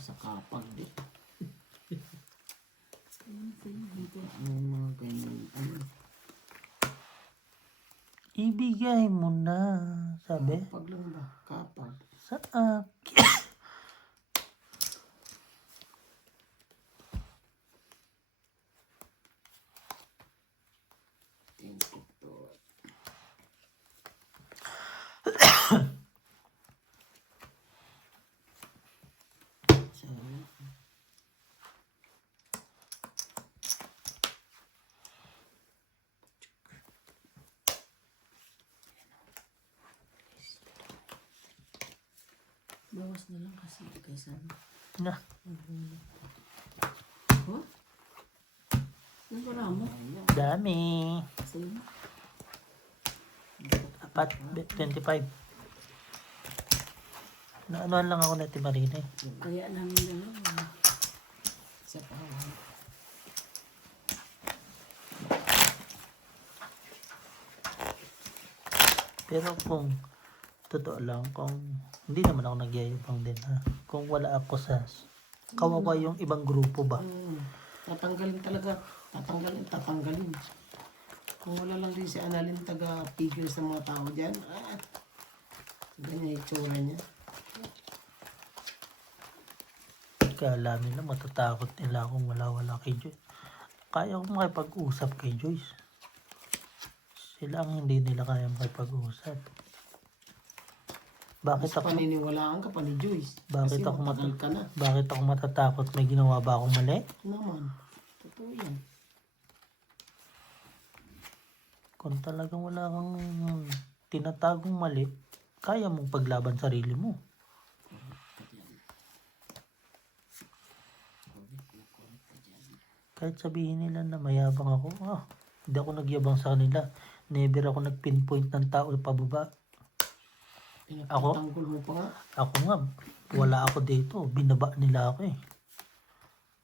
Sa kapag di. May mga ganyan. Ibigay mo na, sabi. Kapag lang ba? Kapag. Sa akin. Thank you po. Bawas na lang kasi kaysa Na. oh? Ano ba mo? Dami. Sa'yo na. 25. Naanuhan lang ako na Timarina eh. Kaya namin sa pahawan. Pero kung totoo lang, kung hindi naman ako nagyayabang din ha. Kung wala ako sa kawawa yung ibang grupo ba? Tatanggalin talaga. Tatanggalin. Kung wala lang din si Annalyn taga-figure sa mga tao dyan, ganyan yung itsura niya. Kala nila matatakot nila kung wala kay Joyce. Kaya ko makipag-usap kay Joyce. Sila ang hindi nila kaya makipag-usap. Bakit Mas ako paniniwalaan ka pa ni Joyce. Bakit Kasi ako matagal ka na. Bakit ako matatakot? May ginawa ba akong mali? Naman. Totoo yan. Kung talagang wala kang tinatagong mali, kaya mong paglaban sarili mo. Kahit sabihin nila na mayabang ako, hindi ako nagyabang sa kanila. Never ako nag-pinpoint ng tao pababa. Pinagtatanggol mo pa nga. Ako nga, wala ako dito. Binaba nila ako eh.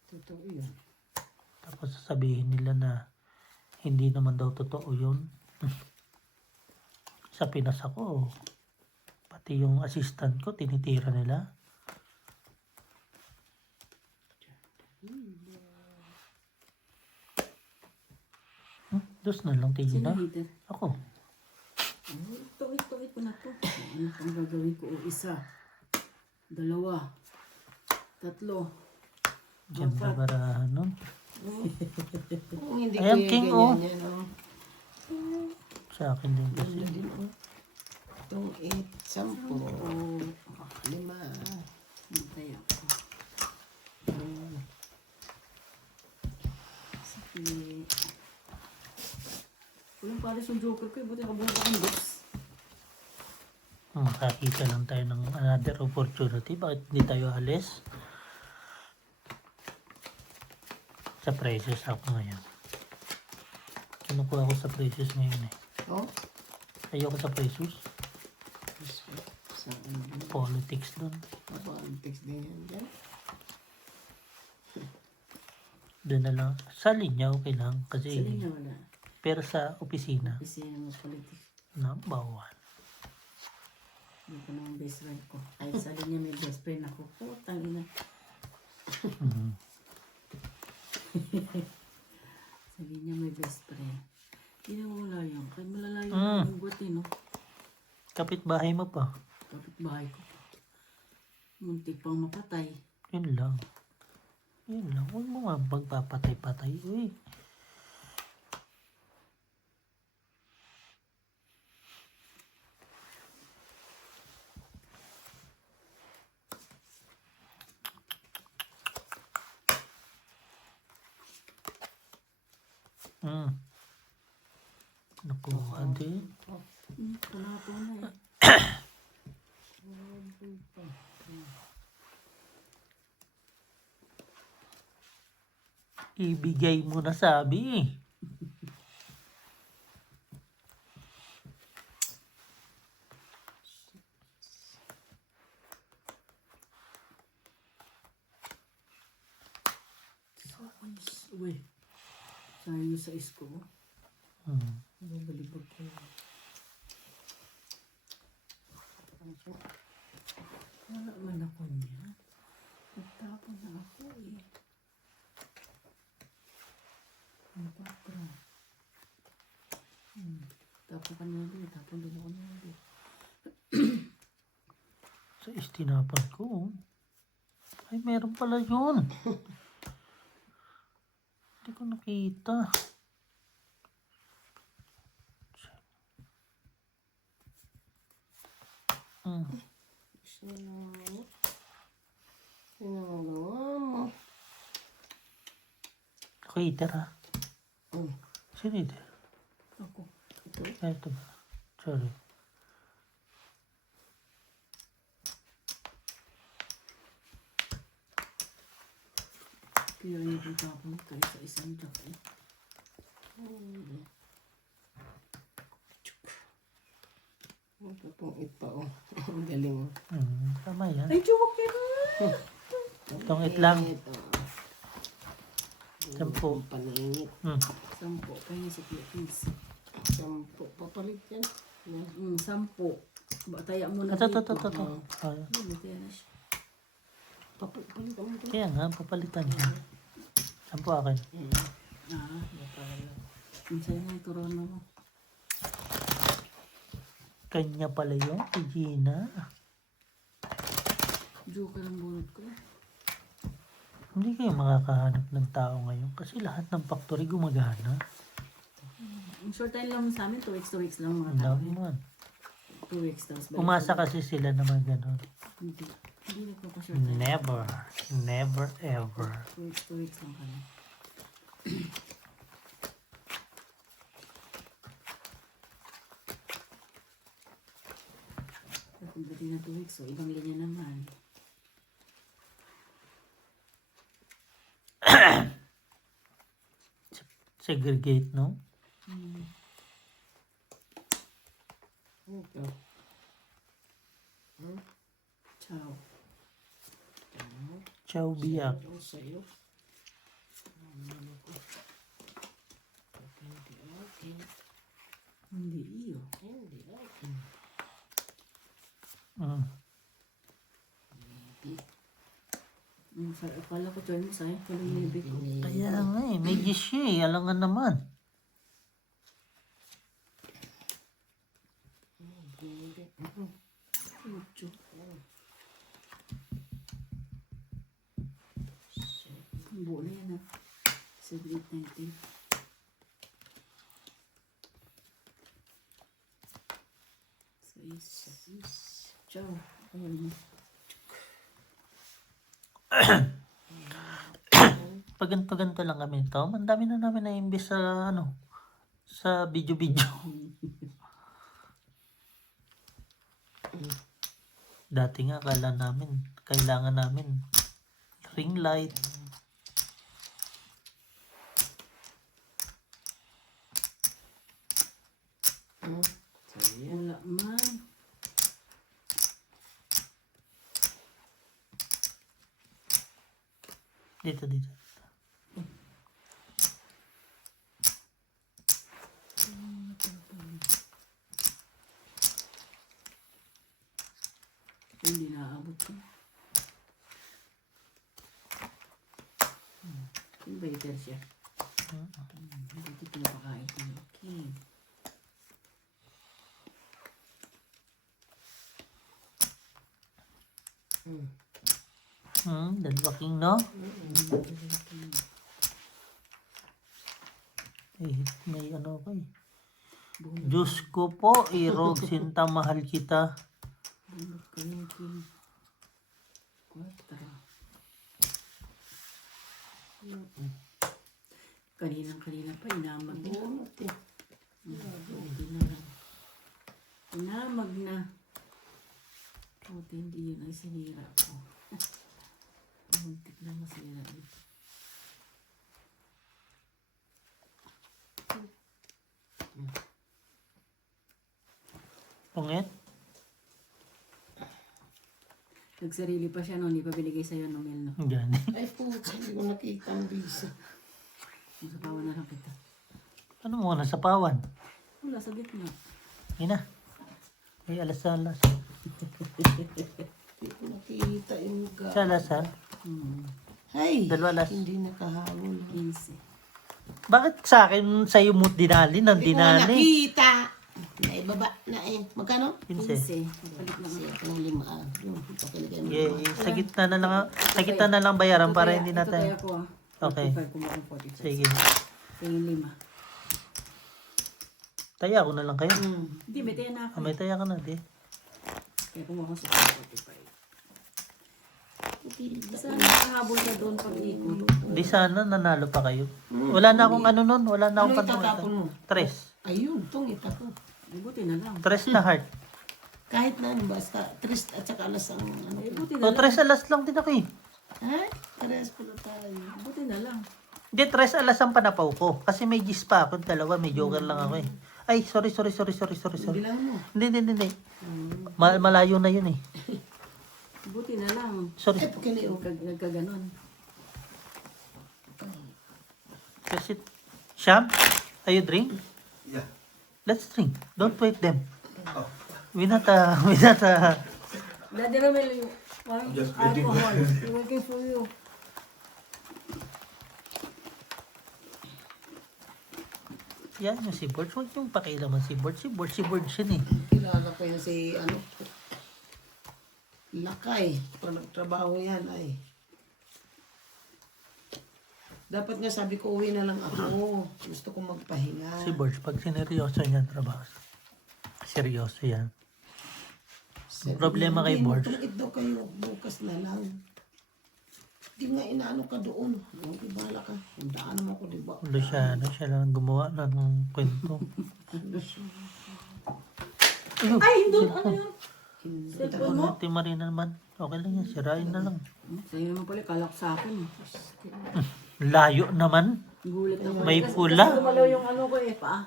Totoo yan. Tapos sasabihin nila na hindi naman daw totoo yun. Sa Pinas ako, pati yung assistant ko, tinitira nila. Dos na lang, tigil na. Sino Ako. Tuwid ko na to. Ano pang gagawin ko? Isa. 2. 3. Ganda barahan nun. Kung hindi ko Ayan, yung King, ganyan yan. Sa akin din kasi. Ganda din oh. Itong 8, 10, 5. Hintay ako. Sige. Walang pares yung joker ko. Buti nakabuhat akong box. Makakita lang tayo ng another opportunity. Bakit hindi tayo alis? Sa Precious ako ngayon. Kinukuha ko sa Precious ngayon eh. Oh? Ayoko sa Precious. Saan din? Politics dun. Politics din yan dyan. Doon na lang. Sa linya okay lang. Kasi, Sa linya wala. pero sa opisina, Pisina mo politics. bawal. Hindi ko naman best friend ko. Ay, sa linya may best friend ako. Putang ina. Sa linya may best friend. Hindi na wala yun. Kaya malalayo yung buti, no? Kapitbahay mo pa. Kapitbahay ko. Muntik pang mapatay. Yun lang. Huwag mo nga magpapatay-patay. Uy. Nakuha din. Kumapo na eh. Ibigay mo na sabi. Uy. Sayang sa isko. Balibag ko. Wala man ako niya. Tapon na ako eh. Ang bakra. Tapon ka na doon. Tapon din ako na doon. Sa istinapan ko. Ay, meron pala yun. Hindi ko nakita. Sino ang gawa mo? Ako iter ha. Sino iter? Ako. Ito. Ay, ito ba? Sorry. Kaya yung tapon ito. Isa-isang jack eh. Ito pong ito. Ang galing mo. Tama yan. Ay, chuwak yan! Itong itlang. Ito. 10. Paningit. 10. Kaya sa Philippines. 10. Papalit yan. Yan. 10. Taya mo na Ito. dito. Ay, Bumitiya na siya. Papalit mo ito. kaya nga, papalitan niya. 10 akin. Minsan nga yung corona mo. Kanya pala yun, si Gina. Joker ang bunot ko. Hindi kayo makakahanap ng tao ngayon kasi lahat ng factory gumagana. Ang short time lang sa amin, 2 weeks lang mga Ang tao. dami naman. 2 weeks tapos balik. Umasa kasi sila naman gano'n. Hindi. Hindi nagpapa-short time. Never ever. 2 weeks lang kami. Pagdating na 2 weeks, so ibang linya naman. Segregate, no? Ito. Ciao. Chow biyak. Ito sa'yo. Hindi iyo. Hindi akin. Akala ko join mo sa'yo. Kaya nilibi ko. Kaya nga eh, may gis siya eh. Alangan naman. Mucho. Ang buo na yan ah. 7-8-19. Ciao. Ayun mo. Pag ganito lang kami ito, ang dami na namin na-imbes sa ano, sa video-video. Dati nga kailangan namin ring light. Wala man. Dito. Hindi naaabot ko. Invited siya. Hindi pinapakain ko. Okay. Dalawa king, no? May ano ko eh. Diyos ko po, irog sinta mahal kita. Bunot ka yung king. 4. Kanina pa, inamag na. Inamag na. Buti hindi yun ang sinira ko. Muntik na masira. Pungit? Nagsarili pa siya no, hindi pa binigay sa'yo ng mil no. Gani. Ay puta, hindi ko nakita ang bisa. Masapawan na lang kita. Ano mo na sa pawan? Wala, sa gitna. Ina. Ay, alas. Hindi ko nakita yung Sa alasan? Ay, Dalawa last. hindi nakahabol. 15. Bakit sa akin sa'yo mo dinali ng Hindi ko nga dinali? nakita. Naibaba na eh. Magkano? 15. 15. Papalit lang Kasi ako. ako ng 5. Yung pakilagay mo. Yeah, sa gitna na lang, sa gitna na lang bayaran Ito para kaya- hindi Ito natin. kaya ko ah. Okay. 45 kung bakit 45. Sige. Tingin 5. Taya ko na lang kayo. Hindi, may tayo na ako. May taya ka na, di. Kaya kumuha ko sa 45. Saan nakahabol ka doon pag ikot? Di sana nanalo pa kayo. Wala na akong ano nun. Wala na Ano akong itatapon mo? Tres. Ayun, itong itapon. Ay, buti na lang. Tres na heart. Kahit na ano, basta trist at saka alas ang ano. Ay, buti O, na lang. tres alas lang din ako eh. Ha? Parehas pala tayo. Buti na lang. Hindi, tres alas ang panapaw ko. Kasi may gis pa ako. Dalawa, may joker lang ako eh. Ay, sorry. Bilang mo. Hindi. Malayo na yun eh. Buti na lang. Sorry. Eh, pakiliw. Nagkaganon. Kasi, Sham, are you drink? Yeah. Let's drink. Don't wait them. Oh. We not Daddy Romel, why Just waiting. alcohol? We're waiting for you. yan yung si Bird. Huwag yung pakilaman si Bird. Si Bird siya eh. Kilala ko yan si ano. Lakay. Pag nagtrabaho yan ay. Dapat nga sabi ko uwi na lang ako. Gusto ko magpahinga. Si Bird, pag sineryoso niya ang trabaho. Seryoso yan. Sabi problema niya, kay "Hindi, Borge." magtungit daw kayo bukas na lang. Di nga inaano ka doon. Huwag ibala ka. Tandaan naman ko, di ba? Siya lang gumawa ng kwento. Ay, doon, ano yun? Huwag natin marina naman. Okay lang yan, sirain na lang. Sa'yo naman pala, kalak sa akin. Layo naman. Gulat ako. May Kasi pula. gumalaw yung ano ko eh, paa.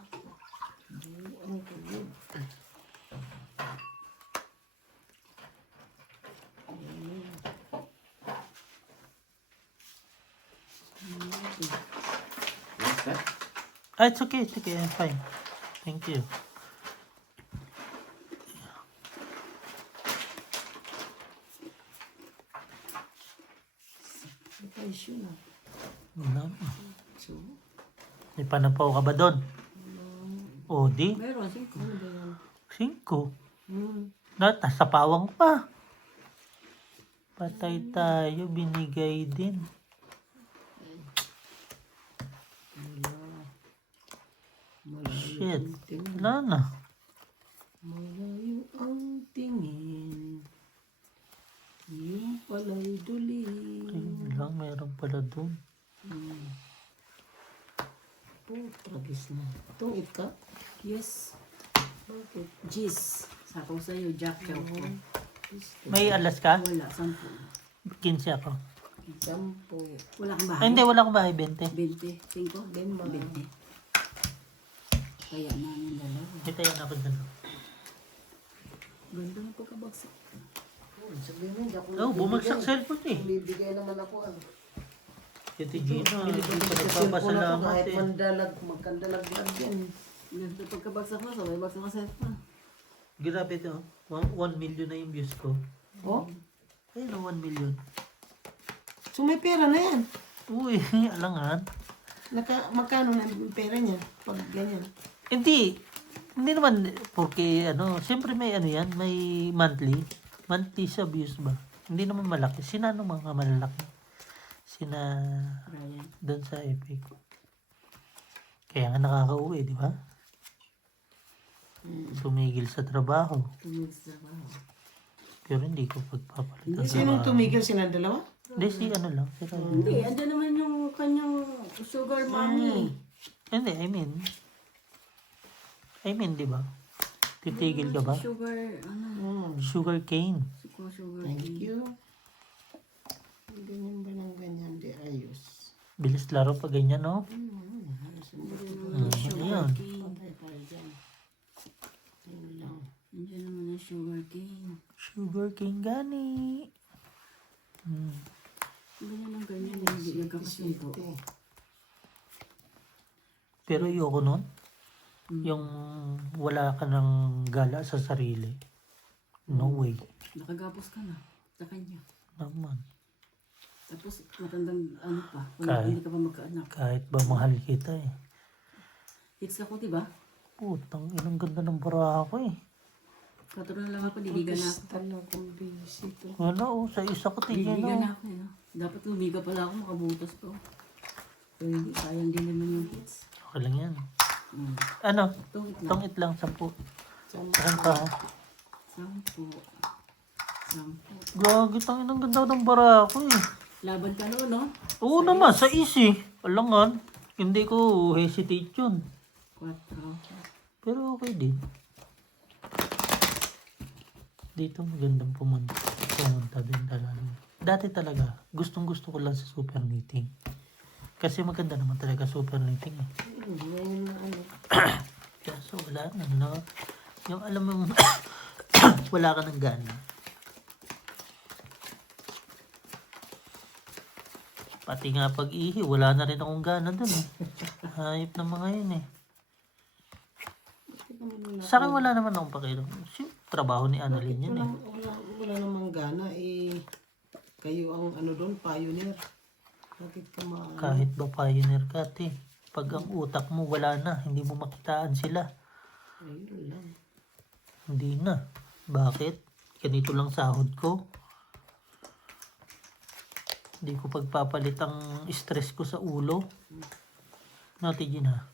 What's that? Ah, it's okay. I'm fine. Thank you. Depression na. Wala. So, May panapaw ka ba doon? O di, Meron, singko. ano ba yan? 5. Nasa pawang pa. Patay tayo, binigay din. Shit. Wala na. Malayo ang tingin. Yung pala'y duling. Ayun lang, meron pala doon. Oh, tragis na. Tungit ka? Yes. Bakit? Jeez. Sapaw sa'yo, Jack Chow ko. May alas ka? Wala, 10. 15 ako. Sampo. Wala kang bahay? Ay, hindi, wala akong bahay, 20. 20. 5? Lima. 20. Kaya namin dalawa. May tayo na ako dyan. Ganda ng pagkabagsak. Sabihin mo, hindi ako Oh, bumagsak bibigay. cellphone eh. Bibigay naman ako. Titi Gina, Bibigay hindi ko ko nagpapasalamat kahit eh. mandalag, magkandalag-lag yan. Ganda ng pagkabagsak mo, sabay bagsak ka cellphone. Grabe to. 1 million na yung views ko. Oh, Ayun, 1 million. so may pera na yan. Uy, alangan. Magkano na yung pera niya pag ganyan? Hindi naman, porque siyempre may yan, may monthly. Monthly sa views ba? Hindi naman malaki. Sina mga malalaki? Sina Brian. doon sa Epic. Kaya nga nakakauwi, di ba? Tumigil sa trabaho. Tumig sa trabaho. Pero hindi ko pagpapalitan. Sinong tumigil silang dalawa? Hindi, si lang. Si Ryan. Hindi, andyan naman yung kanyang sugar mommy. Hindi, I mean, di ba? Titigil ka ba? Sugar, ano, Sugar cane. sugar. Thank you. Ganyan ba ng ganyan? Di ayos. Bilis laro pag ganyan, no? Ayun. Pantay tayo dyan. Yun lang. Andyan naman yung sugar cane. Sugar cane gani. Ganyan ang ganyan, hindi nagkakasundo. Pero ayoko nun. Yung wala ka ng gala sa sarili. No way. Nakagapos ka na sa kanya. Naman. Tapos matandang ano pa. Kahit- Hindi ka pa magkaanak. Kahit ba mahal kita eh. Hits ka ko, diba? Putang inang ganda ng bara ko eh. Katuloy na lang ako, diligan na ako. Talagang busy to. Wala oh, sa isa ko tingnan Diligan oh. na ako eh. No? Dapat lumiga pala ako, makabutas pa. Pero hindi, sayang din naman yung hits. Okay lang yan. Hmm. Ano? Tungit na. Tongit lang, 10. Saan Saan pa? 10. Gagi, tangin ang ganda ng bara ko eh. Laban ka noon, no? Oo naman, sa easy. Alangan, hindi ko hesitate yun. 4. Pero okay din. Dito magandang pumunta din talaga. Dati talaga, gustong gusto ko lang sa super knitting. Kasi maganda naman talaga super knitting eh. ngayon na ano. Kaso wala na, no? Yung alam mo, wala ka ng gana. Pati nga pag-ihi, wala na rin akong gana dun eh. Hayop na mga yun eh. Sa akin wala naman akong pakialam. Trabaho ni Annalyn yun eh. Wala namang gana eh. Kayo ang ano doon, pioneer. Bakit ka Kahit ba pioneer ka, te. Pag ang utak mo wala na, hindi mo makitaan sila. Ayun lang. Hindi na. Bakit? Ganito lang sahod ko. Hindi ko pagpapalit ang stress ko sa ulo. Natigin ha.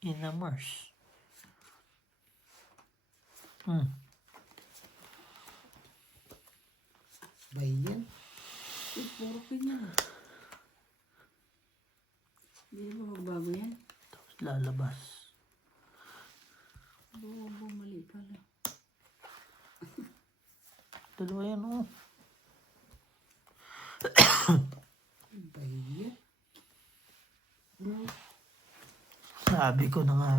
Inamers. Bayan. Puro pinyan. Hindi naman magbago yan. Tapos lalabas. Bumali pala. Dalawa yan oh. Bayan. Sabi ko na nga.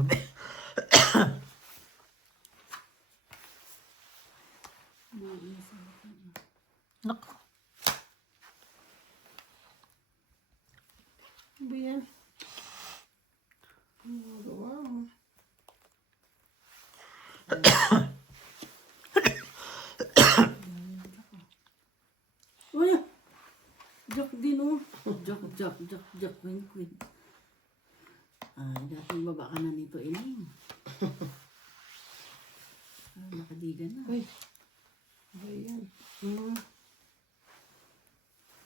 Naku. Bayan. Ano gawa mo? Uy! Joke din oh. Joke. Queen. Dating baba ka na nito, Ining. Nakadigan na. Uy. Bayan.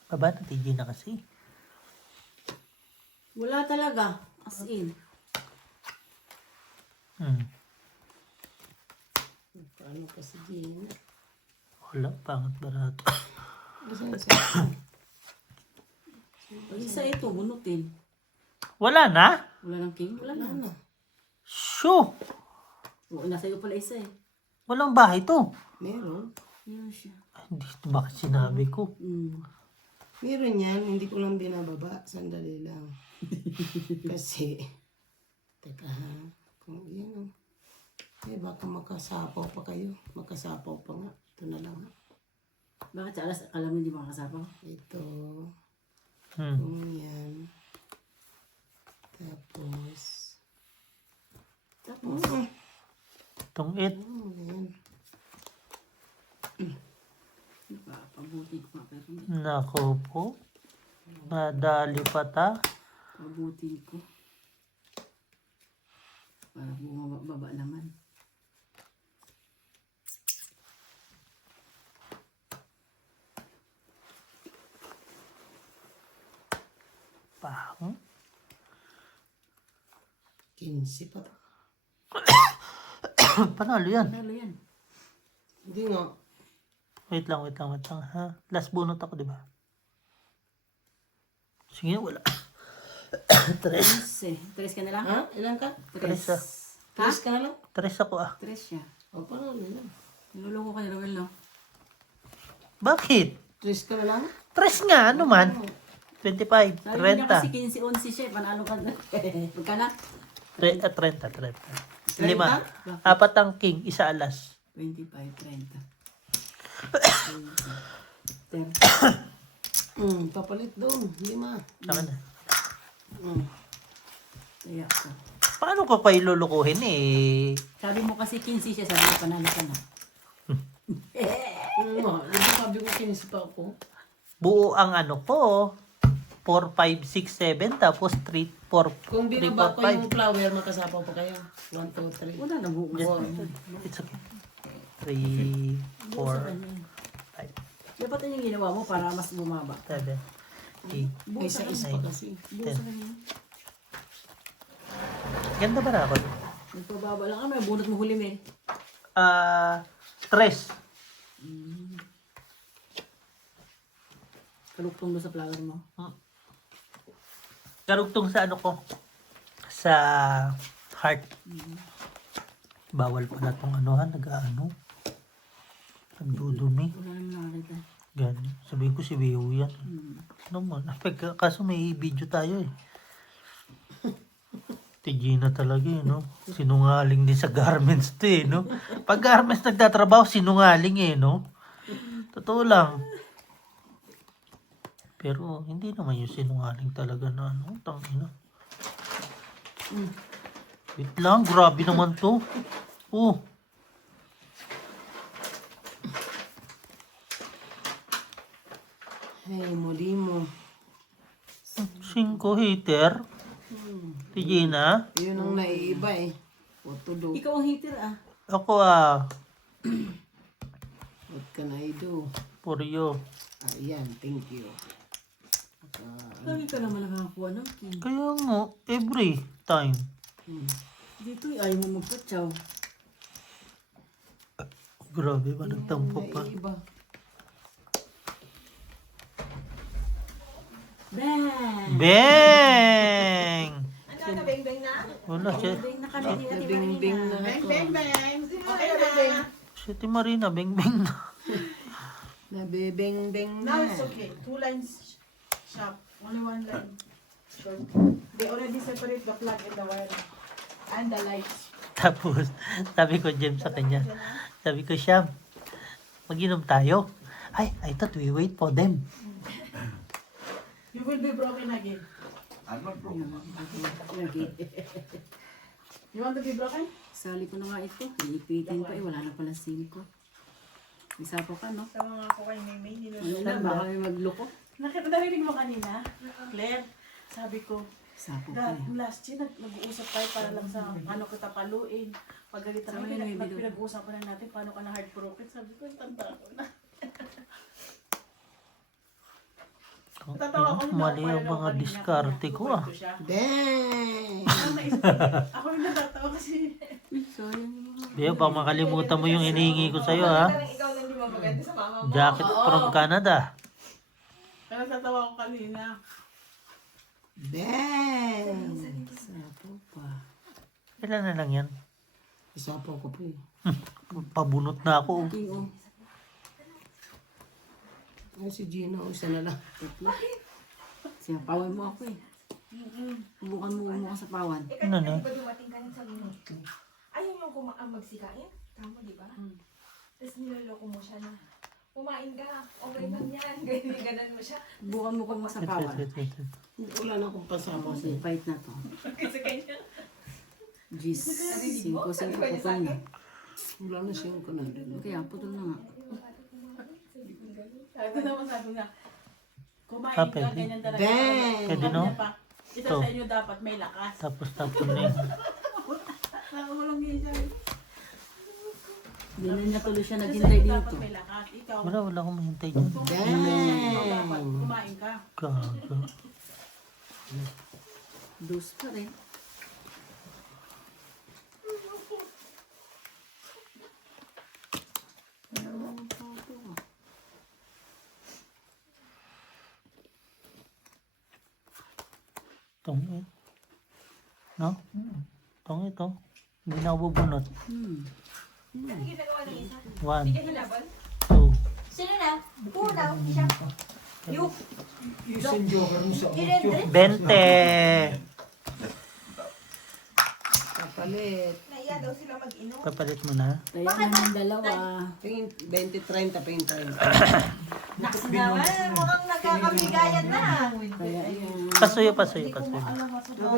Baba natigin na kasi. Wala talaga. As in. Paano pa si Gina? Wala, pangat barato. Saan siya? Pag isa ito, bunutin. Wala na? Wala ng king? Wala na. Shoo! Oo, nasa iyo pala isa eh. Walang bahay to. Meron. Yan siya. Ay, hindi, bakit sinabi ko? Meron yan. Hindi ko lang binababa. Sandali lang. Kasi, teka ha. Kung yan o. Eh, baka makasapaw pa kayo. Makasapaw pa nga. Ito na lang ha. Bakit sa alas, akala mo hindi makakasapaw? Ito. Hmm. Kung yan. Tapos. Itong it. Yan. Pabuti ko nga pero hindi. Nako po. Nadali pa ta. Pabuti ko. Para bumababa naman. Pang. 15 pa to. Panalo yan. Ano yan? Hindi nga. Wait lang ha. Last bunot ako, di ba? Sige, wala. Tres. Tres ka na lang? Ha? Ilan ka? Tres ah. Ha? 3 ka na lang? Tres ako ah. Tres siya. O, paano lang? Niluloko ka ni Roel, no? Bakit? 3 ka na lang? Tres nga, ano man? 25, Sabi niya kasi 30. 15-11 siya. Panalo ka na. Pagka na? 30. 5. Apat ang king, isa alas. 25, 30. 30. Papalit doon. 5. Tama na. Kaya ko. Paano ko kayo lulukuhin eh? Sabi mo kasi 15 siya, sabi mo panalo ka na. Sabi ko kinisipa ako. Buo ang ano ko. 4, 5, 6, 7 tapos 3, 4, Kung 3, binaba 4, ko yung flower, makasapaw pa kayo. 1, 2, 3. Wala na bukas. It's okay. 3, 4, 5, Dapat yun yung ginawa mo para mas bumaba. 7, 8. May isa pa kasi. Bukas ka niya. Ganda ba na ako? Nagpababa lang kami, bunot mo huli, Mel. 3. Kalugtong doon sa flower mo. Karugtong sa ano ko? Sa heart. Bawal pala itong anuhan, nag-ano. Nagdudumi. Wala naman nakakita. Ganyan. Sabihin ko si Beo yan. Ano mo? Kaso may video tayo eh. Tigina talaga eh, no? Sinungaling din sa garments to eh, no? Pag garments nagtatrabaho, sinungaling eh, no? Totoo lang. Pero hindi naman yung sinungaling talaga na ano, tangina. Wait lang, grabe naman to. Oh. Hey, Modimo. 5 hater. Tigina. Yun ang naiiba eh. What to do? Ikaw ang hater ah. Ako What can I do? for you. Ayan, thank you. Lagi ka naman nakakakuha ng king. Kaya mo, every time. Dito ayaw mo magpatsaw. Grabe ba, nagtampo pa. Naiiba. Bang! Bang! Ano na, beng-beng na? Wala siya. Bang na kami dito. Nabing-bing na ako. Beng-beng! Okay na. Si Timarina, beng-beng na. Nabibing-bing Now na. it's okay. 2 lines shop. Only 1 line short. They already separate the plug and the wire. And the lights. Tapos, sabi ko, Jem, sa kanya. Sabi ko, Syam, mag-inom tayo. Ay, I thought we wait for them. You will be broken again. You want to be broken? Sali ko na nga ito. Iipitin pa eh. Wala na pala SIM ko. Isa pa ka, no? Sa mga kuway ni May, Ano na, baka may magloko. Narinig mo kanina, Claire, sabi ko, Isa pa God, eh. last year nag-uusap tayo para lang sa ano kita paluin. Pagalitan Sabi kami, na yung video. pinag-uusapan na natin paano ka na heartbroken. Sabi ko, tanda ko na. Natatawa ko yun, Mali ako ang pala mga kanina, diskarte ko ah. kinukwento siya. Dang! Ang naisip ko, ako yung natatawa kasi. Sayang yung mga. Beo, baka makalimutan mo yung hinihingi ko sa'yo ha. Ikaw na hindi mapaganda sa mama mo. Jacket from Canada. Kaya natatawa ko kanina. Dang! Isa pa. Kailan na lang yan? Isa po ko po eh. Pabunot na ako. King oh. Ay, si Gina, isa na lang. Sinapawan mo ako eh. Subukan mo umuha sa pawan. Ano na? Di ba dumating ka sa minuto? Ayun yung magsikain. Tama, di ba? Tapos niloloko mo siya na, kumain ka, okay lang yan. Ganyan mo siya. Subukan mo kung sa pawan. Wala na akong pasama. Kasi fight na to. Kasi kanya. Gis. 5-5 putol na. Wala na siyang kanadin. Kaya putol na nga. Ito naman sabi niya, kumain Ah, ka, pwede. ganyan talaga. Dang! Pwede, no? Sabi niya pa, isa Ito. sa inyo dapat may lakas. Tapos na yun. Nakakulong yun siya. Hindi na niya tuloy siya Isa sa naghintay inyo dito. dapat may lakas. Ikaw, Wala akong mahintay dyan. ikaw dapat kumain ka. Gaga. Dos pa rin. Itong no? Itong ito. Hindi na ako bubunot. Ano ginagawa ng isa? 1, Hindi ka hinaban? 2, Sino na? Puro na, hindi siya. Yung, Yung joker mo sa i-render. 20. kapalit. Naiya daw sila mag-inom. Papalit mo na. Kaya naman dalawa. Ping 20-30, ping 30. Naks naman, mukhang nagkakabigayan na. Kaya ayan. Pasuyo. Dapat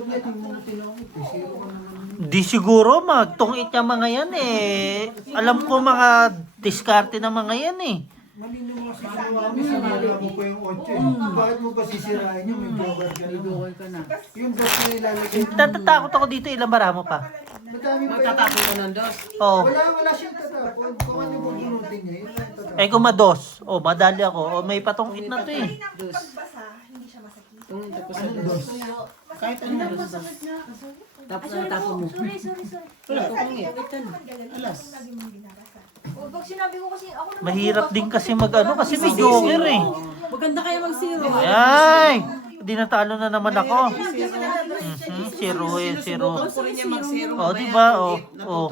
nga yung mga tinawag. Zero ka naman. Di siguro magtungit yung mga yan eh. Alam ko mga diskarte na mga yan eh. Mali na mga sinawa mo, sinira mo pa yung 8 eh. Bakit mo ba sisirain yun? May joker ka May naman. joker ka na. Yung dos na ilalagay mo. Natatakot ako dito, ilang bara mo pa. Madami pa yun. Magtatapon ko ng dos. Oh. Wala siyang tatapon. Kung ano yung bubunutin niya, yun lang tatapon. Eh kung mados, oh madali ako, oh may patungit na to eh. Pagbasa, hindi siya masakit. Tapos ang dos. Kahit ano dos. Tapos natapon mo. Sorry. Wala, tukungit. Alas. O, pag sinabi ko kasi, ako naman Mahirap din kasi mag-ano kasi may joker eh. Maganda kaya mag-zero. Ay! Di natalo na naman ako. Zero eh, zero. Sinusubukan ko rin niya mag-zero. Oh, mamaya, diba? Oh,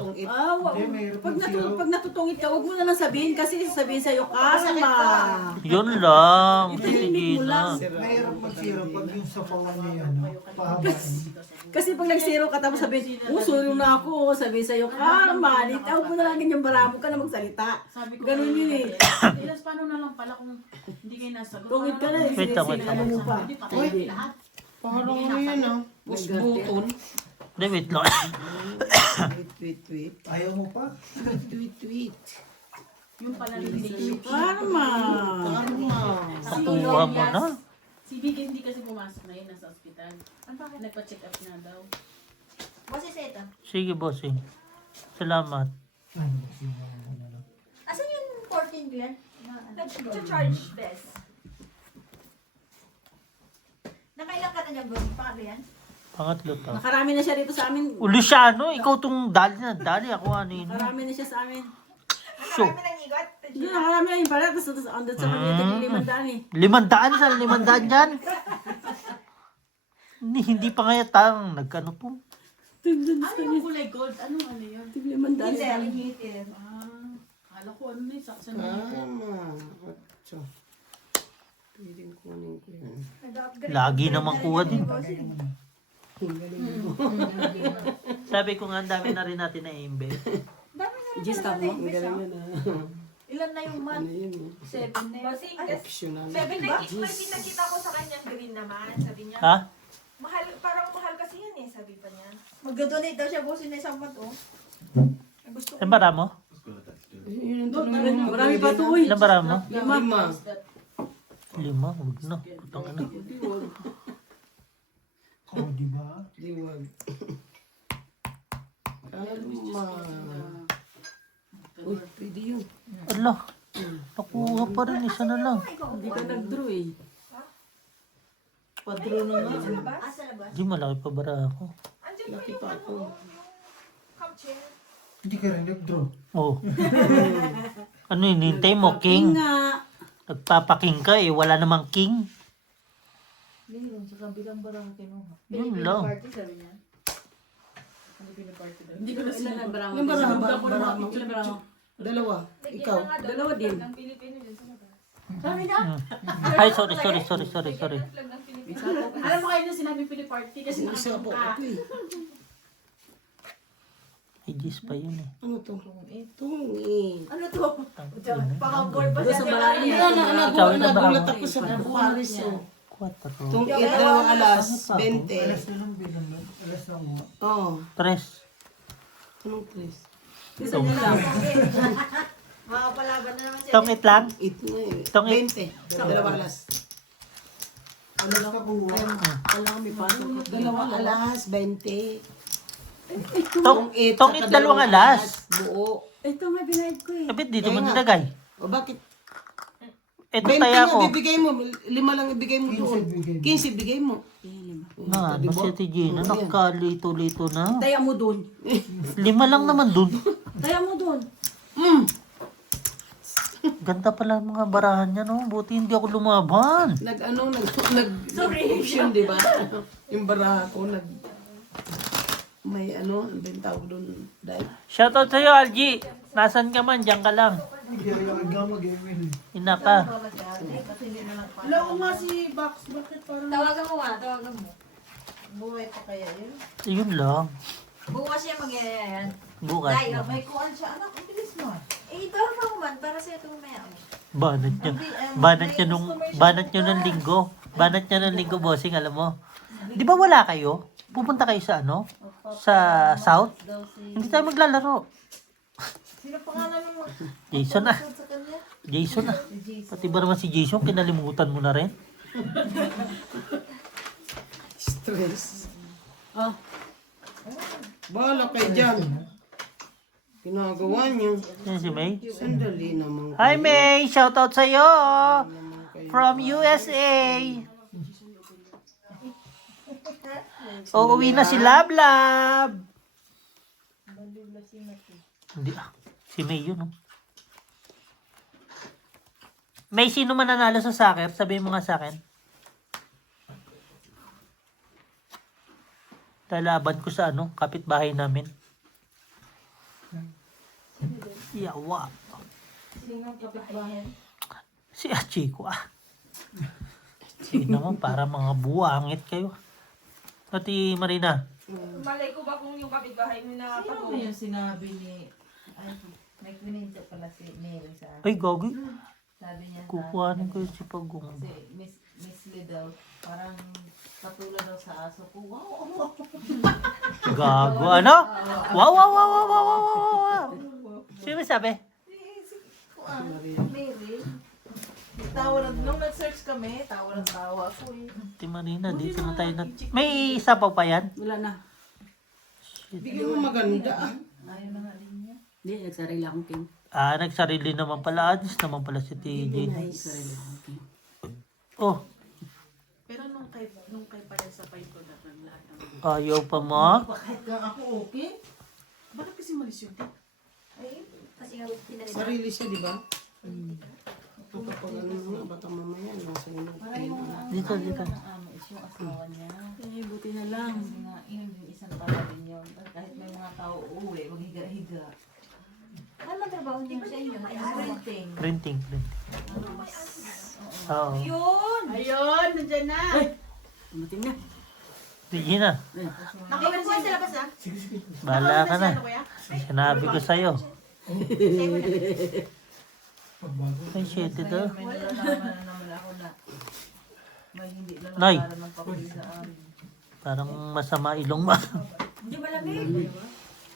tungit, oh. natutungit. Pag natutungit ka, huwag mo na lang sabihin kasi sabihin sa'yo, karma. Yun lang. Sige na. Mahirap mag-zero pag yung sa pawan niya yan. Pahabain. Kasi pag nag-zero ka tapos sabihin, zero na ako, sabihin sa'yo, karma. Litaw mo na lang ganyan bara, huwag ka na magsalita. Sabi ko, Ganun yun eh. Ilas, paano na lang pala kung hindi kayo nasagot? Tungit ka na eh. Wait lang, wait Ano mo pa? Hindi pa kayo lahat. Parang ano yun ah. Push button. Hindi, wait lang. Tweet. Ayaw mo pa? Tweet. Yung pala hindi. Karma. Karma. Nakuha mo na. Si Big hindi kasi pumasok na yun, nasa ospital. Nagpa-check up na daw. Kasi seta. Sige, bossing. Salamat. Asan yung 14 ko yan? Nag-charge best. Nakailan ka na niya, bro? Paano yan? Pangatlo to. Nakarami na siya rito sa amin. Luciano, ikaw tong dali na dali. Ako ano yun. Nakarami na siya sa amin. So, Nakarami ng igot? Hindi, nakarami na yung pala. Tapos andun sa kanila, 500 eh. 500 sa 500 yan. Hindi pa nga yatang nagkano to. Ano yung kulay gold? Ano yun? 500 Hindi, sa amin. hinitin. Kala ko ano na yung saksan na yun. Karma. So, pwedeng kunin ko yan. Nag-upgrade. Lagi naman kuha din. Sabi ko nga, ang dami na rin natin na-embed. Dami na Just pala ako. na invest, ah. Ilan na yung Ano month? yun eh. 7 na yun. Optional. May pinakita ko sa kanyang green naman. Sabi niya, Ha? mahal, parang mahal kasi yan eh, sabi pa niya. Mag-donate daw siya bosin na isang month, oh. Gusto ko. Ilang bara mo? Yun ang tanong mo. Marami pa to eh. Ilang bara mo? 5. 5, huwag na. Putang ina. Oh, di ba? Liwag. Karma. Uy, pwede yun. Ala, nakuha pa rin. Isa na lang. Hindi ka nag-draw eh. Padro na nga. Sa labas? Sa labas. Di malaki pa bara ako. Andiyan pa Laki yung pa ano, ako. yung capture. Hindi ka rin nag-draw. Oh. Ano yun, hintay mo, king? Nga. Nagpapaking ka eh, wala namang king. Yun, sa kabilang barang kinuha. Yun lang. Party, sabi niya. Ano pinaparty daw? Hindi ko na Ilan sila. ang barang? Yung barang, Ilan barang mo. ang barang mo? Dalawa. Ikaw. Dalawa din. Ng Pilipino din sa labas. Sabi niya? Ay, sorry. Flag ng Pilipino. Alam mo kayo na sinabi Piliparty kasi Yung isa po nakatungka. ako eh. Aegis pa yun eh. Ano to? Tungit. Ano to? Tangina. Paka-board pa Doon siya. sa barang niya. Ikaw, ilang bara mo? Nagulat ako sa buharis oh. 4. Tungit, 2 alas, 20. Alas na lang bilang mo. Alas na mo. Oo. 3. Anong tres? Isa na lang. Makapalaban na naman siya. Tongit lang? 8 na eh. Tungit. 20. Dalawa alas. Alas na buwa. Wala kami pasok. Dalawa alas, 20. Tongit, Tsaka dalawang alas. Buo. Ito nga binayad ko eh. Kapit dito mo Kaya nga. nilagay. O bakit? Ito 20 taya nga ko. bibigay mo. 5 lang ibigay mo doon. 15 bigay mo. Na, Diba? si Ate Gina, nakalito-lito na. Taya mo dun. 5 lang naman dun. Taya mo dun. Ganda pala ang mga barahan niya, no? Buti hindi ako lumaban. Nag-option, di ba? Yung baraha ko, may ano, ang tawag doon, dahil. Shoutout sa'yo, Algie. Nasaan ka man? Diyan ka lang. Hindi ka mag-email. Ina ka. Wala ko nga si Box. Bakit parang... Tawagan mo nga, tawagan mo. Buhay pa kaya yun? Yun lang. Bukas siya magyayaan. Bukas. Dahil, may kuhan siya. Anak, ang bilis mo. Eh, tawagan mo man, para sa'yo ito mamaya. Banat niya. Banat niya ng linggo. Banat niya ng linggo, bossing, alam mo. Di ba wala kayo? Pupunta kayo sa ano? Sa South? Hindi tayo maglalaro. Sino pangalan mo? Jason na. Sa kanya? Jason na. Pati ba naman si Jason, kinalimutan mo na rin? Stress. Oh, Bahala kayo dyan. Ginagawa niyo. Yan si May. Sandali naman. Hi May! Shoutout sa'yo! From USA! Uuwi na si Lablab! Hindi ah. Si May yun oh. May, sino man nanalo sa soccer? Sabihin mo nga sa akin. Lalaban ko sa ano, kapitbahay namin. Yawa. Sino ang kapitbahay? Si Achiko ah. Sige naman, para mga buwangit kayo. Ati Marina. Malay ko ba kung yung kapitbahay mo na sino ba yung sinabi ni... Ay, may kwento pala si Mary sa akin. Ay, gagi. Sabi niya sa Kukuhanin ko yun si Pagong. kasi Miss Lee daw, parang katulad daw sa aso ko. Wow! Gago, ano? Wow, wow, wow, wow, wow, wow, wow, wow. Sino may sabi? Mary. Tawa na, nung nag-search kami, tawa ako eh. Ati Marina, dito na tayo na. May isa pa yan? Wala na. Bigyan mo maganda ah. Ayaw na nga din niya. Hindi, nagsarili akong king. Ah, nagsarili naman pala. Adis naman pala si TJ. Nagsarili akong king. Oh, Pero nung kay pala sa fight ko na lahat ng... ayaw pa mo? Kahit nga ako okay. Bakit kasi malis yung tip? Ay, kasi nga pinalita. Sarili siya, di ba? Kapag ano nga, baka mamaya nasa inyo. Dito, dito. Ang amo is yung asawa niya. Eh, buti na lang. Kasi nga, yun yung isang pala din yun. Kahit may mga tao uuwi, maghiga-higa. Ano man trabaho niyo sa inyo? Ay, Renting. Printing. Oo. yun! Ayun, nandyan na. Buti na. Sige na. Nakikinig sa labas ah. Bahala ka na. Sinabi ko sa'yo. Ay, shit ito. May nalalaman na naman ako na may hindi na Nay. nagkaroon ng pakuli sa amin. Parang masama ilong mo. Hindi malamig.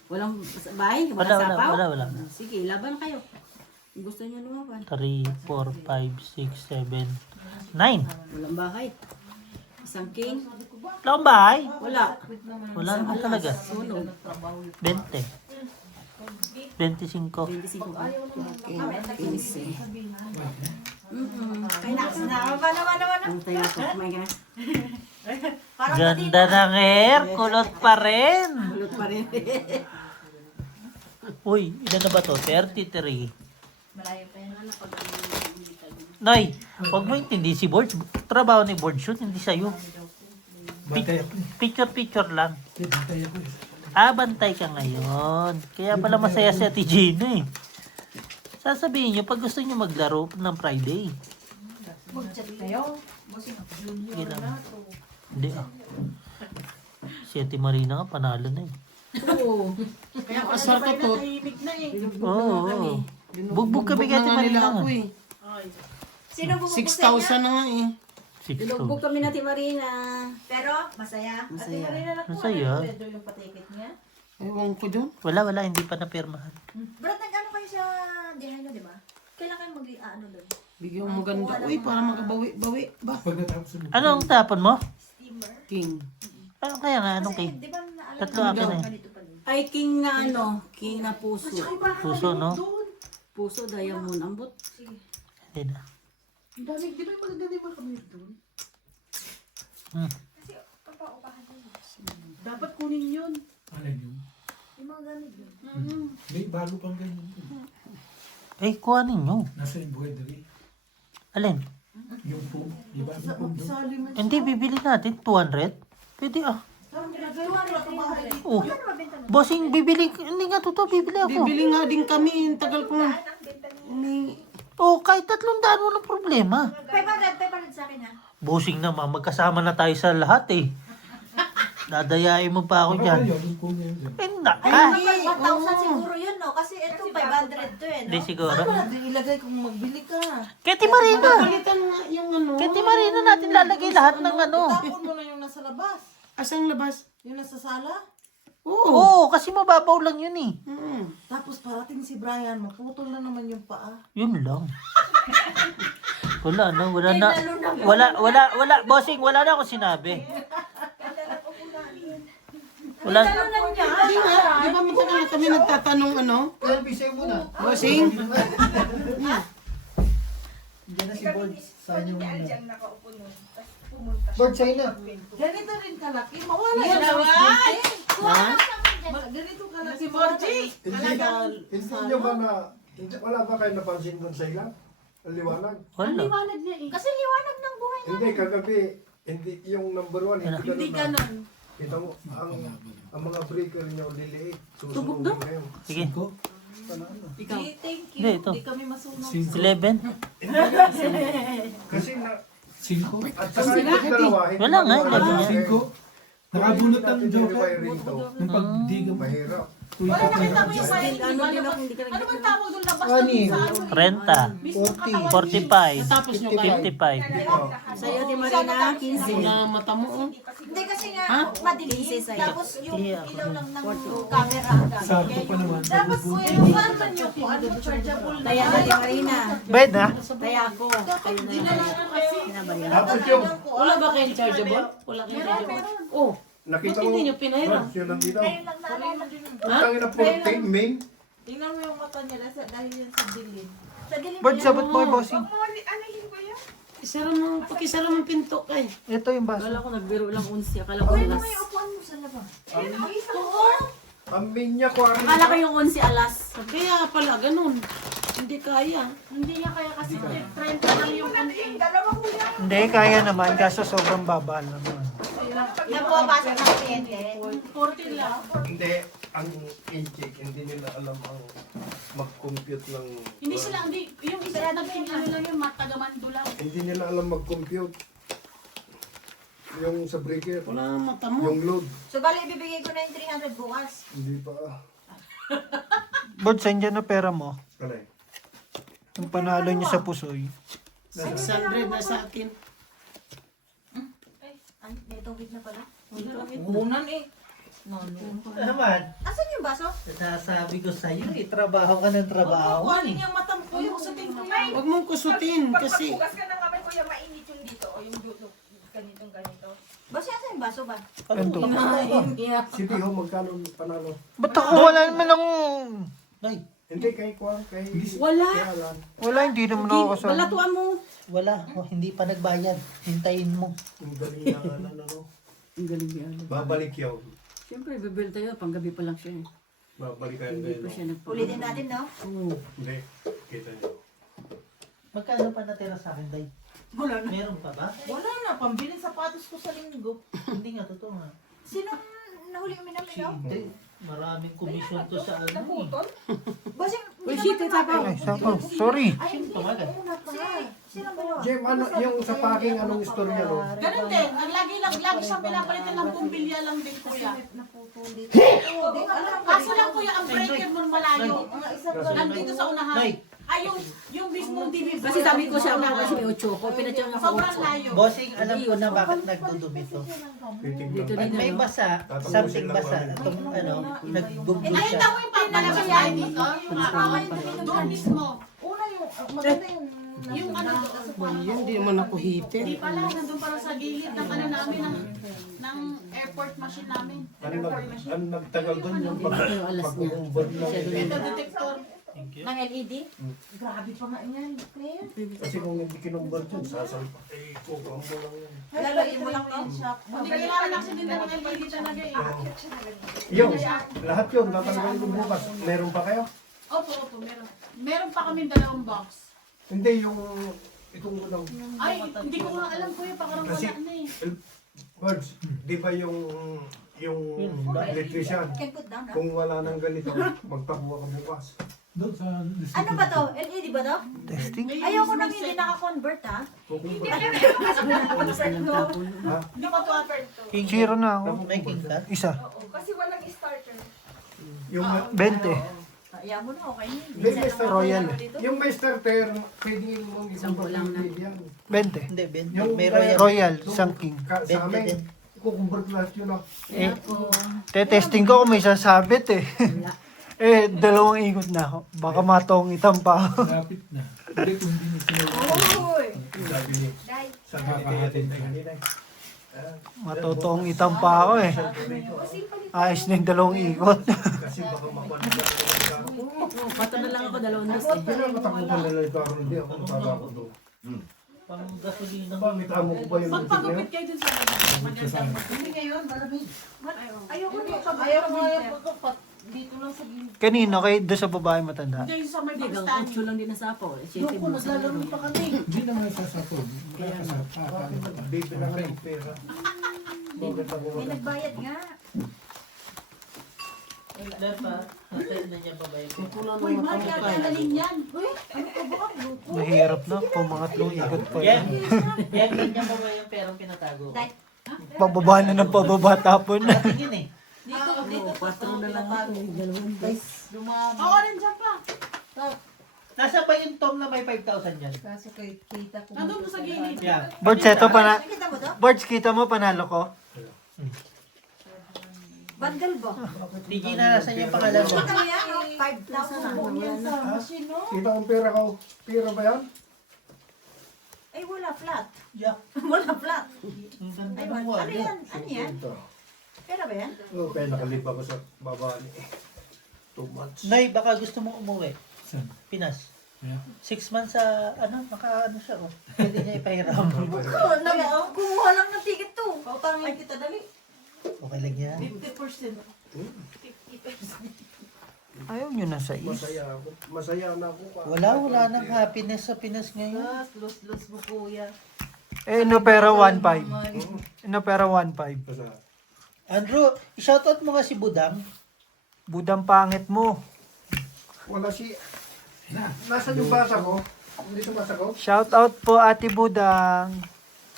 Walang bahay? Wala, Walang wala, sapaw? wala, wala. Sige, laban kayo. Kung gusto niyo lumaban. 3, 4, 5, 6, 7, 9. Walang bahay. Isang king? Wala kang bahay? Wala. Wala naman talaga. Sunog. 20. 25. 25 ba? 15. Ay, naman pa naman. Ano tayo ako? Kumain ka na? Ganda ng hair. Kulot pa rin. Ulot pa rin. Uy, ilan na ba to? 33. Malayo pa yan. Nay, huwag mo intindi si Board. Trabaho ni Board shoot, hindi sa'yo. Picture lang. Ah, bantay ka ngayon. Kaya pala masaya si Ate Gina eh. Sasabihin nyo, pag gusto nyo maglaro ng Friday. Mag-chat kayo. Sige lang. Hindi ah. Si Ate Marina nga, panalo na eh. Oo. Kaya asar ko to. Tahimik na eh. Oo. Bugbog kami kay Ate Marina nga. ako eh. Ay, Sino bumubog sa inyo? 6,000 na nga eh. 6,000. Binugbog kami natin Marina. Pero, masaya. Masaya. Masaya. Ito yung patikit niya. Ewan ko doon. Wala, hindi pa napirmahan. Brad, nag-ano kayo sa Dehaino, di ba? Kailan kayo mag-ano doon? Bigyan mo maganda. Uy, para makabawi-bawi ba? Anong tapon mo? Steamer? King. Ano kaya nga? Anong cake? Di ba naalala Tatlo akin na eh. ganito pa din? Ay, king na ano? King na puso. Puso, no? Puso, diamond. Ambot. Hindi na. Ang dami, di ba yung magaganda yung mga kami doon? Kasi, papaupahan nyo. Dapat kunin yun. Yung mga gamit yun. May bago pang ganyan. Eh, kuha ninyo. Nasa embroidery. Alin? Yung po, di ba? Yung po doon. Hindi, bibili natin. 200? Pwede ah. Oh. Bossing, bibili. Hindi nga totoo, bibili ako. Bibili nga din kami. Ang tagal ko na. Ang benta niyo. Oh, kahit 300 walang problema. 500 sa akin ha. Bossing naman, magkasama na tayo sa lahat eh. Dadayain mo pa ako Baka dyan. yun, kung yun dyan. Pinda Ay, ka. number 1,000 siguro yun, no? Kasi ito 500 to eh, no? Hindi siguro. Saan mo natin ilagay kung magbili ka? Keti Marina. Palitan nga yung ano. Keti Marina natin lalagay lahat ng ano. Tapon mo na yung nasa labas. Asang labas? Yung nasa sala. Oo. Oo, kasi mababaw lang yun eh. Tapos parating si Brian, maputol na naman yung paa. Yun lang. Wala na, wala na. Wala. Bossing, wala na akong sinabi. Wala. Talunan niya. Di nga, di ba matagal na kami nagtatanong ano? Kaya bisay mo na. Bossing? Diyan na si Board. Saan yung Kaya una? dyan nakaupo nun. Tapos pumunta Board, sa'yo na. Ganito rin kalaki. Mawala Yan yung naman! Ganito kalaki. Si Borgie! Hindi nyo ba na, wala ba kayo napansin doon sa ilang? Ang liwanag? Ang Wala. liwanag niya eh. Kasi liwanag ng buhay na. Hindi, kagabi, hindi yung number 1, Hindi ganon. Kita mo, ang mga breaker nyo liliit. Susunugin kayo. Sige. Ko? Ikaw. Thank you. Hindi, ito. Hindi kami masunog. 11. Kasi na, 5? at saka yung dalawa, hindi Wala nga, mawala wala kayo. 5? Nakabunot ng Hindi natin joker. i-wiring to. Nung pagdiga mo. Mahirap. Wala nakita mo yung wiring. Ano din ako, hindi ka Ano bang tawag doon labas Ano na dun sa ano? 30. Mismo katawan. 45. Tapos nyo kayo. 55. Sa'yo, di Marina, 15. Na mata mo. Oh. Hindi kasi nga, madilim. Tapos yung Hindi, ilaw lang ng camera ang gamit. Sakto pa naman. Dapat po, saan man yung kung ano chargeable na. Kaya na di Marina. Bed na? Kaya ako. Kayo na yun. Tapos yung, Wala ba kayong chargeable? Wala kayong chargeable? Oh, nakita mo, hindi nyo pinahiram? Boss, yun nandito. Kayo lang naalala. Tangin na 14 main. Tingnan mo yung mata niya dahil yan sa dilim. Sa dilim Board, niya. sabot mo yung bossing. Huwag mo, anahin ko yan. Isara mo, pakisara mo pinto kay. Ito yung baso. Akala ko nagbiro lang unsi. Akala ko Uy, alas. may upuan mo sa labas. Ang main niya, 40. Akala ko yung unsi alas. Kaya pala, ganun. Hindi kaya. Hindi niya kaya kasi 30 lang yung konti. Dalawa ko yan. Hindi, kaya naman, kaso sobrang baba naman. Nagpapasok ng kliyente. 40 lang. Hindi, ang incheck, hindi nila alam ang mag-compute ng... Hindi sila, hindi. Yung isa nagtingin lang yung matagamandu lang. Hindi nila alam mag-compute. Yung sa breaker, Wala ang mata mo. yung load, So, bali, ibibigay ko na yung 300 bukas. hindi pa. Board, saan dyan na pera mo? Alay. Yung panalo niyo sa pusoy. 600 na sa akin. May tubig na pala. Unan eh. Naman, Asan yung baso? sasabi ko sa'yo eh, trabaho ka ng trabaho. Kuhanin yung matang ko yung usating ko yan. Huwag mong kusutin kasi Pagbukas ka ng kamay ko, yung mainit yung dito. O yung dito. Ganito. Basta asan yung baso ba? Ito. Si Piho, magkano panalo? Ba't ako wala naman ng... Nay, Hindi, kay Kwan, kay... Wala. Kay Alan. Wala, hindi naman ako kasama. Balatuan mo. wala. Oh, hindi pa nagbayad. Hintayin mo. Yung galing na Alan, ano? Ang galing yan. Babalik yaw. Siyempre, bibili tayo. Panggabi pa lang siya eh. Babalik kayo Hindi pa ngayon. siya nagpo. Ulitin natin, no? Hindi, kita niyo. Magkano pa natira sa akin, Day? Wala na. Meron pa ba? Wala na. Pambilin sapatos ko sa linggo. Hindi nga, totoo nga. Sino nahuli yung minaminaw? Hindi. Maraming komisyon to sa ano eh. Naputol. Basta Uy, shit, sabaw. Ay, sabaw. Sorry. Ay, hindi. Tumagal. Una pa nga. Sino ba yun? Jem, ano, yung sa packing, anong istorya, no? Ganun din. Lagi siyang pinapalitan ng bumbilya lang din, kuya. Naputol dito. Kaso lang, kuya, ang breaker mo malayo. Mga isang Nandito sa unahan. Nay, Ay, yung mismong TV. Kasi sabi ko siya una kasi may 8 ko. Pinatyan ako Sobrang layo. bossing, alam ko na bakit nagdudumi to. Titignan. Pag may basa, something basa, itong ano, nagbublo Nakita siya. mo yung pagdala siya dito? Yung araw, doon mismo. Una yung maganda Yung ano, yun, hindi naman ako heater. hindi pala, nandun para sa gilid ng ano namin, ng airport machine namin. Ano nagtagal doon yung pag-umbod lang. Ito, detector. Ng LED? Grabe pa nga yan. Claire. Kasi kung hindi kinumbod yun, sasalpa. Eh, kukuha mo lang yan. Laloyin mo lang, no? Hindi kailangan aksidente ng LED talaga eh. Yung, lahat yun, tatanggalin ko bukas. Meron pa kayo? Opo, meron. Meron pa kami 2 box. Hindi, yung itong ano, Ay, hindi ko nga alam ko yung pakarang wala na eh. words, di ba yung electrician, Can put down, no? kung wala nang ganito, magpakuha ka bukas. Doon sa Ano ba to? LED ba to? Testing? Ayoko nang hindi naka-convert ha. Kukumpra. Hindi ko to offer to. King Zero na ako. May king ka? Isa. Oo, kasi walang starter. Yung, 20. Ayaw mo na, okay na. may starter. Royal. Yung may starter, pwede mong Sampo lang na. yan. 20. Hindi, Ben. Yung May royal. Royal, isang king. Sa amin, din. kukumpra lahat yun ah. Eh, testing ko kung may sasabit eh. Eh, 2 ikot na ako. Baka matongitan pa ako. Lapit na. Hindi kung hindi na sila. Uy! Sabi ni, Dai. sa kakahatin na kanina. Matutongitan pa ako eh. Ayos na yung 2 ikot. Kasi baka makuha Pato na lang ako, 2 dos. Pinakatakbo ko na lang ito ako, hindi ako mataba ko doon. Pang gasolina. Bakit amo ko ba yung muntik na Magpagupit yun? kayo dun sa magandang. Hindi ngayon, malamig. Ayoko na Ayaw mo dito lang sa gilid. Kanino kay doon sa babae matanda? Hindi, yung sa may Hindi, pakistahan. gang 8 lang din na sapo. Doon po, naglalaro pa kami. Hindi naman sasapod. Wala ka sa Hindi pinaka ng pera. Bakit ako May nagbayad nga. Dapat, natin na niya babae ko. Kulang Uy, ng mahal mga kaya talalin yan. Uy, Mahirap na kung mga 3 ikot pa Yan. yan. Yan, ganyan babae yung perang pinatago ko. Dahil, Pababa na ng pababa tapon na. Tingin eh. Dito, 4 na lang ako. 2 dos. Oo, nandiyan pa. Nasa pa yung Tom na may 5,000 yan? Kaso kay kita ko. Nandun po sa gilid. Yeah. Birds, eto pana... nakita mo to? Birds, kita mo panalo ko? Bundle ba? DJ na nasa yung pangalan mo. Kita mo yan, no? 5,000. Kita kong pera ko. Pera ba yan? Ay, wala flat. Yeah. Wala flat. Ang ganda Ay, ng ano wallet. yan? Ano yan? Ito. Pera ba yan? Oh, kaya nakalipa ko sa baba ni 2 months. Nay, baka gusto mong umuwi. Saan? Pinas. Yeah. 6 months sa, ano siya, oh. Pwede niya ipahiram. Oo, kumuha lang ng ticket to. Pautangin kita dali. Okay lang yan. 50%. Ayaw nyo na sa is. Masaya ako. Masaya na ako. Wala nang happiness sa Pinas ngayon. Los mo kuya. Eh, no pera 1.5. No pera 1.5. Basta, Andrew, shoutout mo nga si Budang. Budang pangit mo. wala si... Nasaan yung basa ko? Hindi sa basa ko? Shout out po Ate Budang.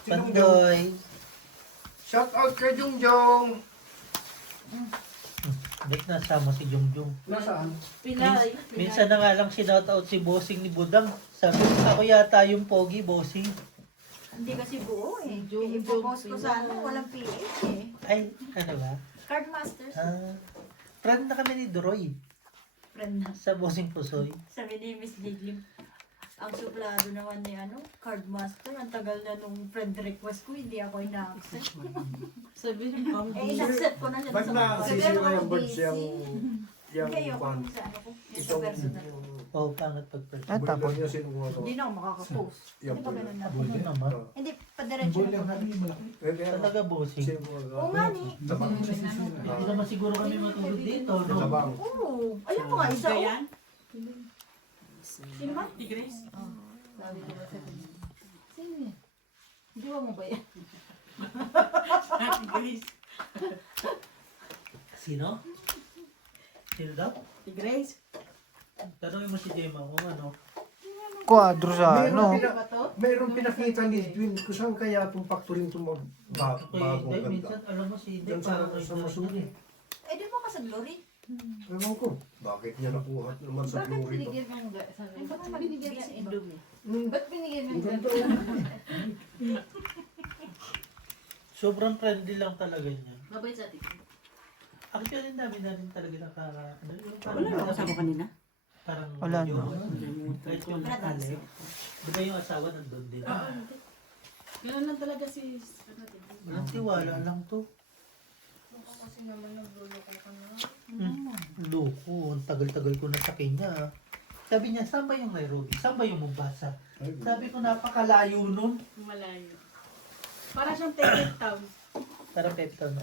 Sinong Jong? Pandoy. Shout out kay Jungjong. Dek, nasama si Jungjung. Nasaan? Pilay. Minsan na nga lang shoutout si Bossing ni Budang. Sabi ko, ako yata yung pogi, Bossing. Hindi kasi buo eh. Ipopost ko sa ano, walang PH eh. Ay, ano ba? Cardmasters. Friend na kami ni Doroy Friend na. sa Bossing Pusoy. Sabi ni Miss Liglim, ang suplado naman ni ano, Cardmaster. Ang tagal na nung friend request ko, hindi ako ina-accept. Sabi niyo, pang Eh, in-accept ko na siya Ba't sa na mga. sisira yung birds yung... Hindi, Yung ayoko pan. sa ano ko, yung sa Itong... personal. Oh, pangat pag-person. Ah, tapos. Bulan niya sinukuha ko. Hindi na ako makaka-post. Yung Hindi pa ganun na. Ano naman? Hindi, padiretso na ko. Talaga Bossing. Oo nga ni. Tabang. Hindi naman siguro kami matulog dito. No? Tabang. Oo. Ayun mo nga, isa oh. Gayan? Sino ba? Tigres? Sabi ko ba sa kanya? Sino yan? Hindi mo ba yan? Tigres. Sino? Sino daw? Tigres? Tanungin mo si Gemma kung ano. Kwadro sa ano. Meron pinakita ni Edwin kung saan kaya itong factory itong Okay, bagong dahil ganda. minsan alam mo si Dave Yan sa- parang sa may Masuri. Eh, di mo ka sa Glory? Ewan ko, bakit niya nakuha naman sa glory to? Binigyan mo nga sa Ay, baka magbibigyan sa Indomie. Ba't binigyan mo Ang nga? ganda. sobrang friendly lang talaga niya. Mabait sa atin. Actually, dami na rin talaga nakaka... Ano, yung Wala na kasama kanina. Parang Wala yung, na. kahit yung Alex. Di ba yung asawa nandun din? Ganun lang talaga si... Walang tiwala lang to. Kasi naman nagluloko ka na. Loko, ang tagal-tagal ko na sa Kenya. Sabi niya, saan ba yung Nairobi? Saan ba yung Mombasa? Sabi ko, napakalayo nun. Malayo. Para siyang Teket Town. Parang pepto na.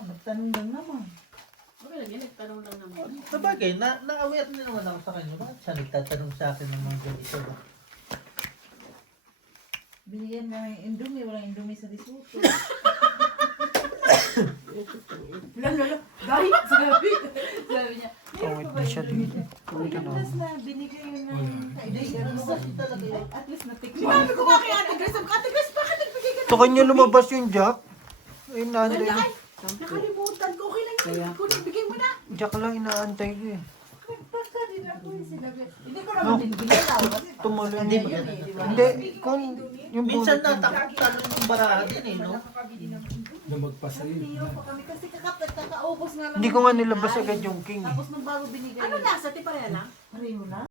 Magtanong lang naman. Okay lang yan, nagtanong lang naman. Sabagay, na-aware na naman ako sa kanya. Bakit siya nagtatanong sa akin ng mga ganito ba? Binigyan na ng Indomie, walang Indomie sa Lesotho. Lalo, guys, sabi niya, meron pa ba siya dito. Tapos na binigay yun ng kaibigan mo. At least na-picture. Sinabi ko nga kay Ate Grace, Ate Grace, bakit nagbigay ka Sa kanya lumabas yung Jack. Ay, inaantay ko. Nakalimutan ko, okay lang yun. Kung nagbigay mo na. Jack lang inaantay ko eh. Basta din ako yung sinabi. Hindi ko naman din ginalaw. Tumuloy Hindi niya. maganda. Hindi, kung yung Minsan bunot niya. natakot ng baraha din eh, no? Na magpasayo. Hindi pa kami kasi kakaubos nga lang. Hindi ko nga nilabas agad yung king eh. Tapos nung bago binigay. Ano nasa, ti pareha na? Pareho na?